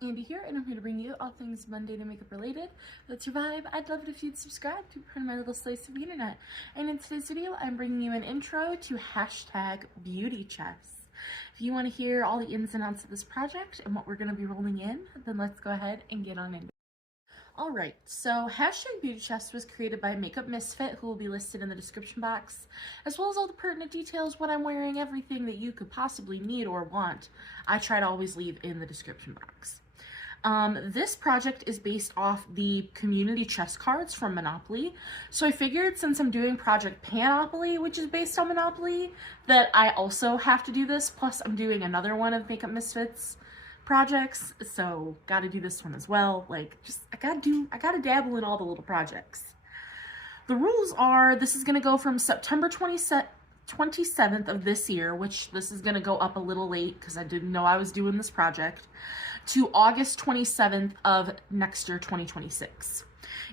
Andy here, and I'm here to bring you all things mundane and makeup related. Let's survive. I'd love it if you'd subscribe to part of my little slice of the internet. And in today's video, I'm bringing you an intro to hashtag beautychest. If you want to hear all the ins and outs of this project and what we're going to be rolling in, then let's go ahead and get on into it. Alright, so hashtag beautychest was created by Makeup Misfit, who will be listed in the description box, as well as all the pertinent details, what I'm wearing, everything that you could possibly need or want. I try to always leave in the description box. This project is based off the community chest cards from Monopoly. So I figured since I'm doing Project Panopoly, which is based on Monopoly, that I also have to do this. Plus I'm doing another one of Makeup Misfit's projects. So gotta do this one as well. Like I gotta dabble in all the little projects. The rules are, this is gonna go from September 27th of this year, which this is gonna go up a little late because I didn't know I was doing this project, to August 27th of next year, 2026.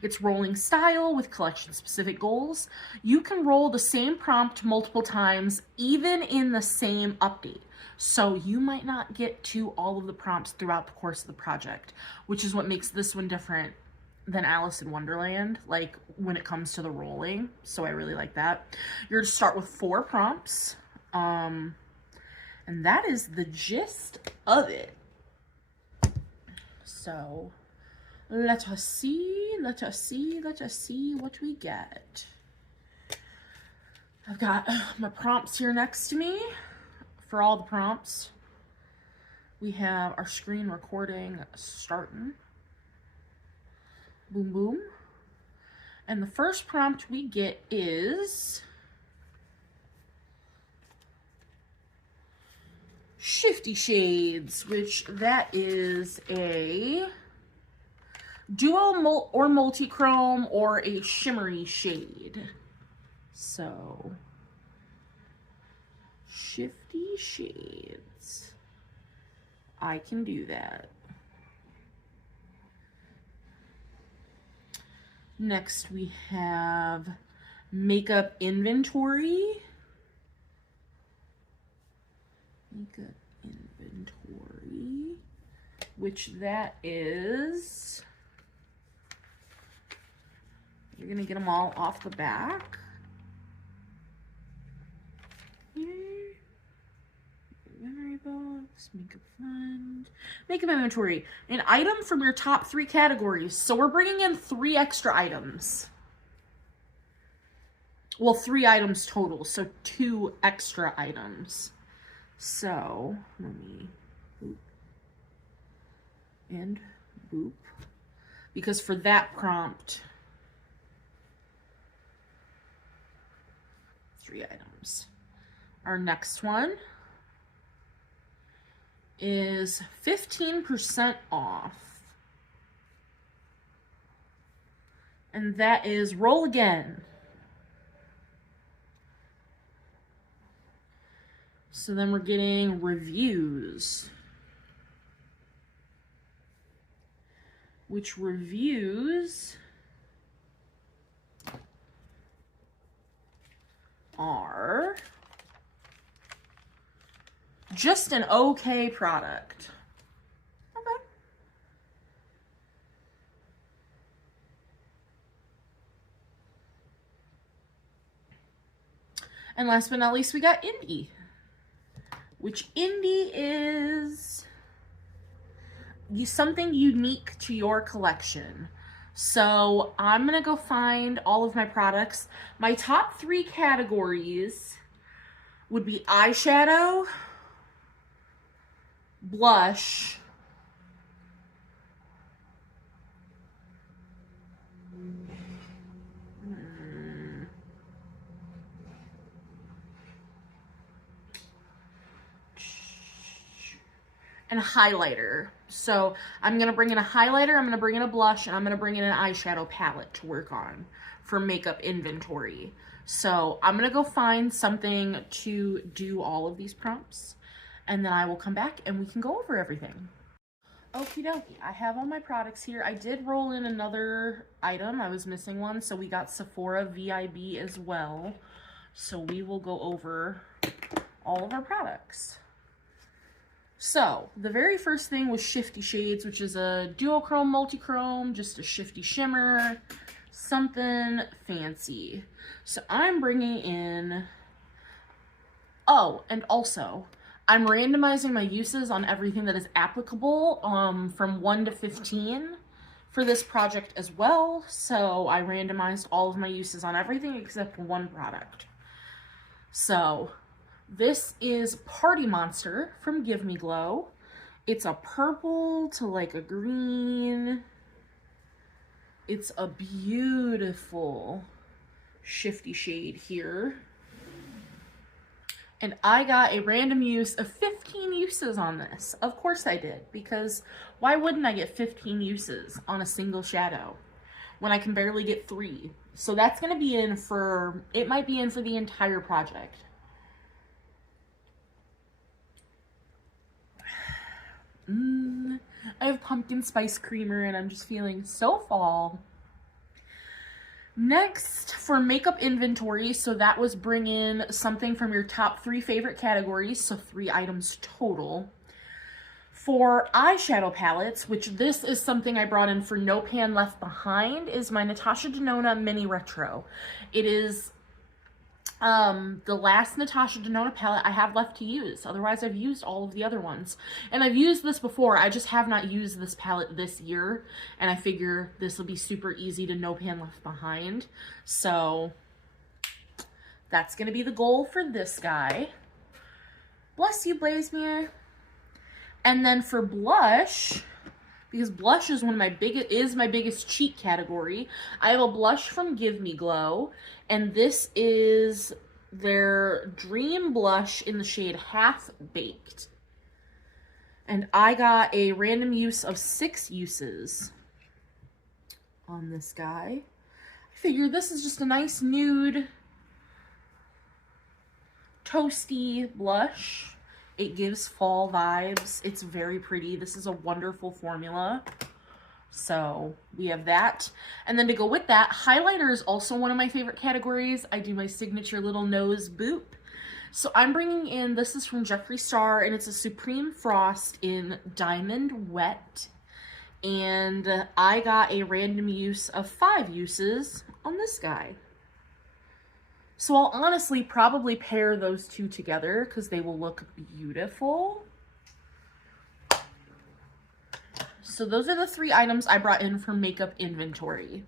It's rolling style with collection specific goals. You can roll the same prompt multiple times, even in the same update. So you might not get to all of the prompts throughout the course of the project, which is what makes this one different than Alice in Wonderland, like when it comes to the rolling. So I really like that. You're to start with 4 prompts. And that is the gist of it. So let us see what we get. I've got my prompts here next to me. For all the prompts, we have our screen recording starting. Boom, boom. And the first prompt we get is Shifty Shades, which that is a duo or multi-chrome or a shimmery shade. So, Shifty Shades. I can do that. Next we have Makeup Inventory. Makeup Inventory, which that is, you're gonna get them all off the back. Memory box, makeup fund, makeup inventory, an item from your top 3 categories. So we're bringing in 3 extra items. Well, 3 items total, so 2 extra items. So let me boop and boop, because for that prompt, 3 items. Our next one is 15% off. And that is Roll Again. So then we're getting reviews. Which reviews are just an okay product. Okay. And last but not least, we got Indie, which Indie is something unique to your collection. So I'm gonna go find all of my products. My top 3 categories would be eyeshadow, blush, and highlighter. So I'm gonna bring in a highlighter, I'm gonna bring in a blush, and I'm gonna bring in an eyeshadow palette to work on for makeup inventory. So I'm gonna go find something to do all of these prompts, and then I will come back and we can go over everything. Okie dokie, I have all my products here. I did roll in another item, I was missing one, so we got Sephora VIB as well. So we will go over all of our products. So the very first thing was Shifty Shades, which is a duochrome, multichrome, just a shifty shimmer, something fancy. So I'm bringing in, oh, and also I'm randomizing my uses on everything that is applicable from 1 to 15 for this project as well. So I randomized all of my uses on everything except one product. So this is Party Monster from Give Me Glow. It's a purple to like a green. It's a beautiful shifty shade here. And I got a random use of 15 uses on this. Of course I did, because why wouldn't I get 15 uses on a single shadow when I can barely get 3? So that's going to be in for, it might be in for the entire project. I have pumpkin spice creamer and I'm just feeling so fall. Next, for makeup inventory, so that was bring in something from your top 3 favorite categories, so 3 items total. For eyeshadow palettes, which this is something I brought in for No Pan Left Behind, is my Natasha Denona Mini Retro. It is the last Natasha Denona palette I have left to use. Otherwise, I've used all of the other ones. And I've used this before. I just have not used this palette this year. And I figure this will be super easy to No Pan Left Behind. So that's going to be the goal for this guy. Bless you, Blazemere. And then for blush, because blush is my biggest cheat category, I have a blush from Give Me Glow, and this is their Dream Blush in the shade Half Baked. And I got a random use of 6 uses on this guy. I figured this is just a nice nude, toasty blush. It gives fall vibes. It's very pretty. This is a wonderful formula. So we have that. And then to go with that, highlighter is also one of my favorite categories. I do my signature little nose boop. So I'm bringing in, this is from Jeffree Star, and it's a Supreme Frost in Diamond Wet. And I got a random use of 5 uses on this guy. So I'll honestly probably pair those 2 together because they will look beautiful. So those are the 3 items I brought in for makeup inventory.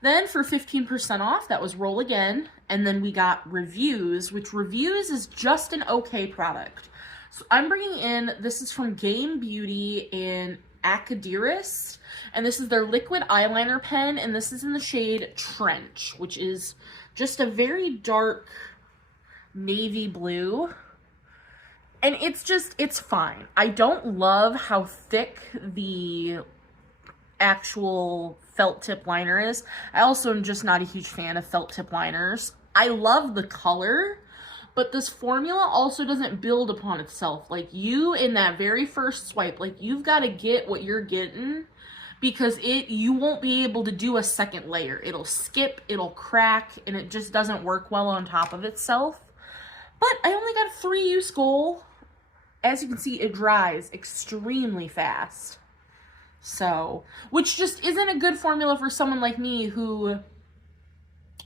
Then for 15% off, that was Roll Again. And then we got Reviews, which Reviews is just an okay product. So I'm bringing in, this is from Game Beauty in Acadiris. And this is their liquid eyeliner pen. And this is in the shade Trench, which is just a very dark navy blue. And it's fine. I don't love how thick the actual felt tip liner is. I also am just not a huge fan of felt tip liners. I love the color, but this formula also doesn't build upon itself. Like, you, in that very first swipe, like, you've got to get what you're getting, because you won't be able to do a second layer. It'll skip, it'll crack, and it just doesn't work well on top of itself. But I only got a 3 use goal. As you can see, it dries extremely fast. So, which just isn't a good formula for someone like me who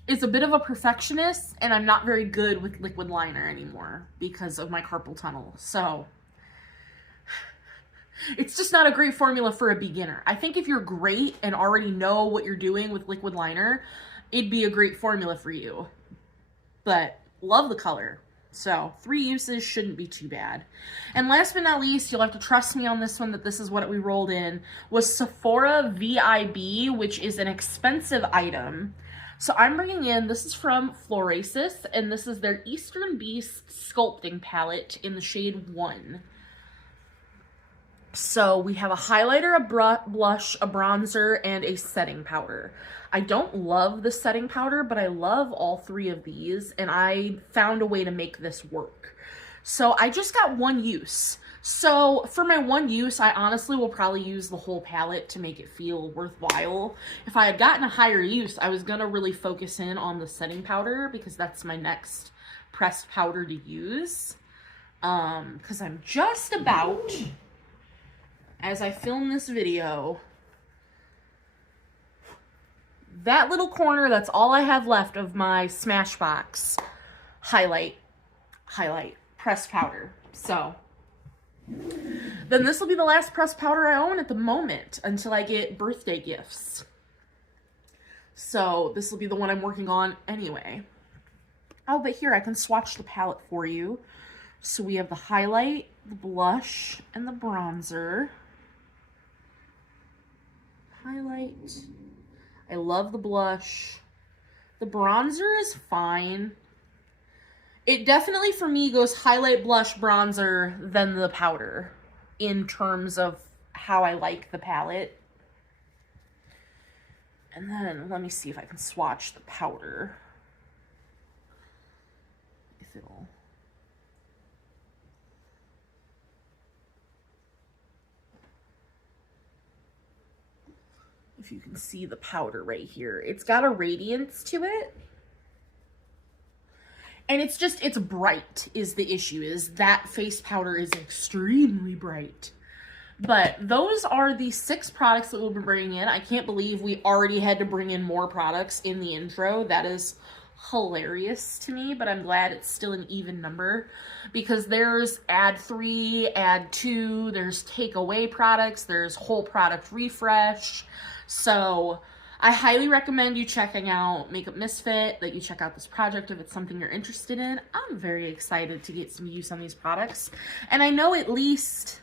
is a bit of a perfectionist, and I'm not very good with liquid liner anymore because of my carpal tunnel. So it's just not a great formula for a beginner. I think if you're great and already know what you're doing with liquid liner, it'd be a great formula for you. But love the color. So 3 uses shouldn't be too bad. And last but not least, you'll have to trust me on this one that this is what we rolled in, was Sephora VIB, which is an expensive item. So I'm bringing in, this is from Florasis, and this is their Eastern Beast Sculpting Palette in the shade 1. So we have a highlighter, a blush, a bronzer, and a setting powder. I don't love the setting powder, but I love all 3 of these, and I found a way to make this work. So I just got 1 use. So for my 1 use, I honestly will probably use the whole palette to make it feel worthwhile. If I had gotten a higher use, I was going to really focus in on the setting powder because that's my next pressed powder to use. because I'm just about, as I film this video, that little corner, that's all I have left of my Smashbox highlight pressed powder. So then this will be the last pressed powder I own at the moment until I get birthday gifts. So this will be the one I'm working on anyway. Oh, but here I can swatch the palette for you. So we have the highlight, the blush, and the bronzer. Highlight. I love the blush. The bronzer is fine. It definitely, for me, goes highlight, blush, bronzer, then the powder in terms of how I like the palette. And then let me see if I can swatch the powder. If it'll... If you can see the powder right here. It's got a radiance to it. And it's just, it's bright is the issue, is that face powder is extremely bright. But those are the 6 products that we'll be bringing in. I can't believe we already had to bring in more products in the intro. That is hilarious to me, but I'm glad it's still an even number, because there's add 3, add 2, there's takeaway products, there's whole product refresh. So I highly recommend you checking out Makeup Misfit, that you check out this project if it's something you're interested in. I'm very excited to get some use on these products. And I know at least,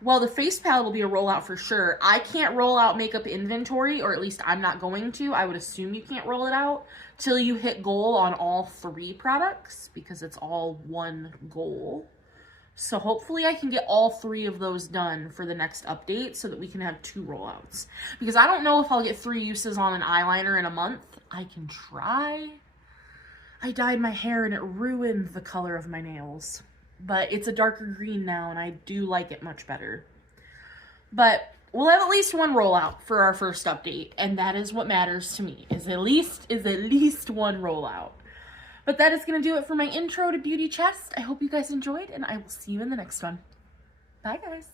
well, the face palette will be a rollout for sure. I can't roll out makeup inventory, or at least I'm not going to. I would assume you can't roll it out till you hit goal on all 3 products, because it's all one goal. So hopefully I can get all 3 of those done for the next update so that we can have 2 rollouts. Because I don't know if I'll get 3 uses on an eyeliner in a month. I can try. I dyed my hair and it ruined the color of my nails. But it's a darker green now and I do like it much better. But we'll have at least 1 rollout for our first update. And that is what matters to me, is at least 1 rollout. But that is going to do it for my intro to Beauty Chest. I hope you guys enjoyed, and I will see you in the next one. Bye, guys.